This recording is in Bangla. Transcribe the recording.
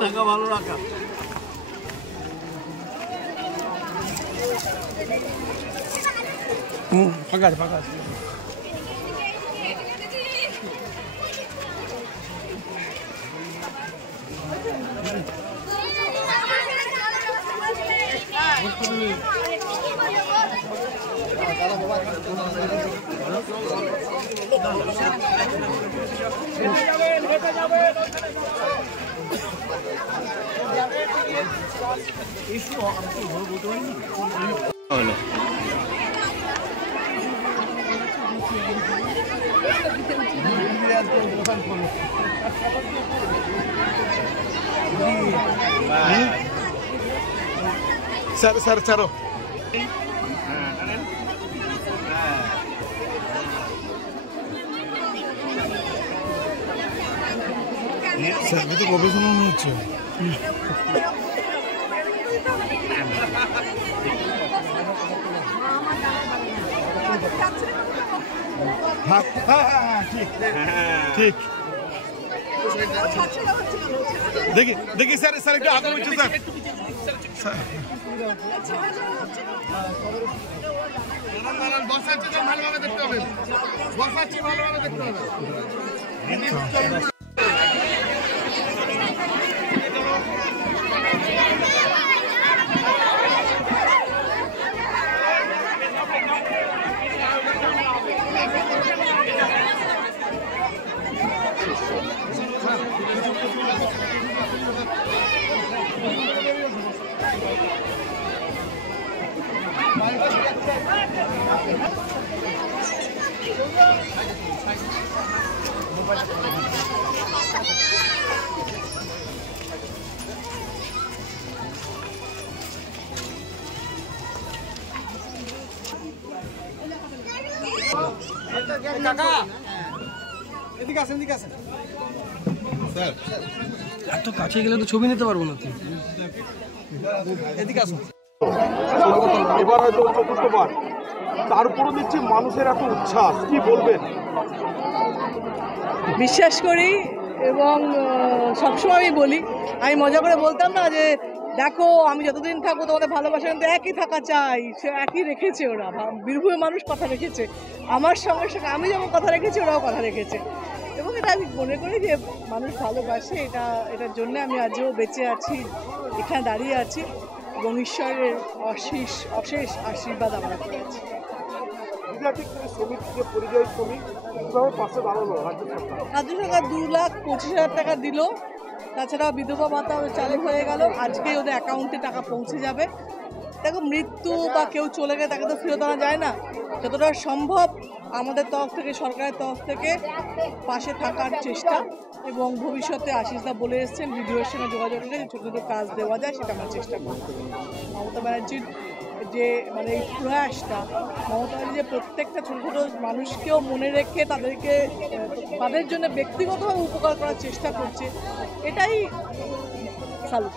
টাকা ভালো রাখা ফাঁকা আছে ফাঁকা আছে सर सर चलो सर तो गवेषणा হচ্ছে हाँ हाँ हाँ ठीक ठीक देखिए देखिए सर सर एक आगे बढ़ो सर বসার চেয়ে ভালোভাবে দেখতে হবে বসার চেয়ে ভালোভাবে দেখতে হবে কাকা এদিকে আসেন এদিকে আসেন স্যার এত কাছে গেলে তো ছবি নিতে পারবো না তো এদিকে আসুন এবার হয়তো চতুর্থবার তারপরও দেখছি মানুষের এত উচ্ছ্বাস কি বলবেন বিশ্বাস করি এবং সবসময় আমি বলি আমি মজা করে বলতাম না যে দেখো আমি যতদিন থাকবো তোমাদের ভালোবাসা কিন্তু একই থাকা চাই সে একই রেখেছে ওরা বীরভূমের মানুষ কথা রেখেছে আমার সঙ্গে সঙ্গে আমি যেমন কথা রেখেছি ওরাও কথা রেখেছে এবং এটা আমি মনে করি যে মানুষ ভালোবাসে এটার জন্য আমি আজও বেঁচে আছি এখানে দাঁড়িয়ে আছি এবং ঈশ্বরের অশেষ আশীর্বাদ আমরা করেছি রাজ্য সরকার 2,25,000 টাকা দিল তাছাড়া বিধবা ভাতা চালু হয়ে গেল আজকে ওদের অ্যাকাউন্টে টাকা পৌঁছে যাবে দেখো মৃত্যু বা কেউ চলে গেলে তাকে তো ফেরত আনা যায় না যতটা সম্ভব আমাদের তরফ থেকে সরকারের তরফ থেকে পাশে থাকার চেষ্টা এবং ভবিষ্যতে আশিসদা বলে এসেছেন ভিডিওর সঙ্গে যোগাযোগ করে যে ছোটো ছোটো কাজ দেওয়া যায় সেটা আমরা চেষ্টা করব মমতা ব্যানার্জির যে মানে এই প্রয়াসটা মমতা ব্যানার্জি যে প্রত্যেকটা ছোটো ছোটো মানুষকেও মনে রেখে তাদের জন্য ব্যক্তিগতভাবে উপকার করার চেষ্টা করছে এটাই সালুট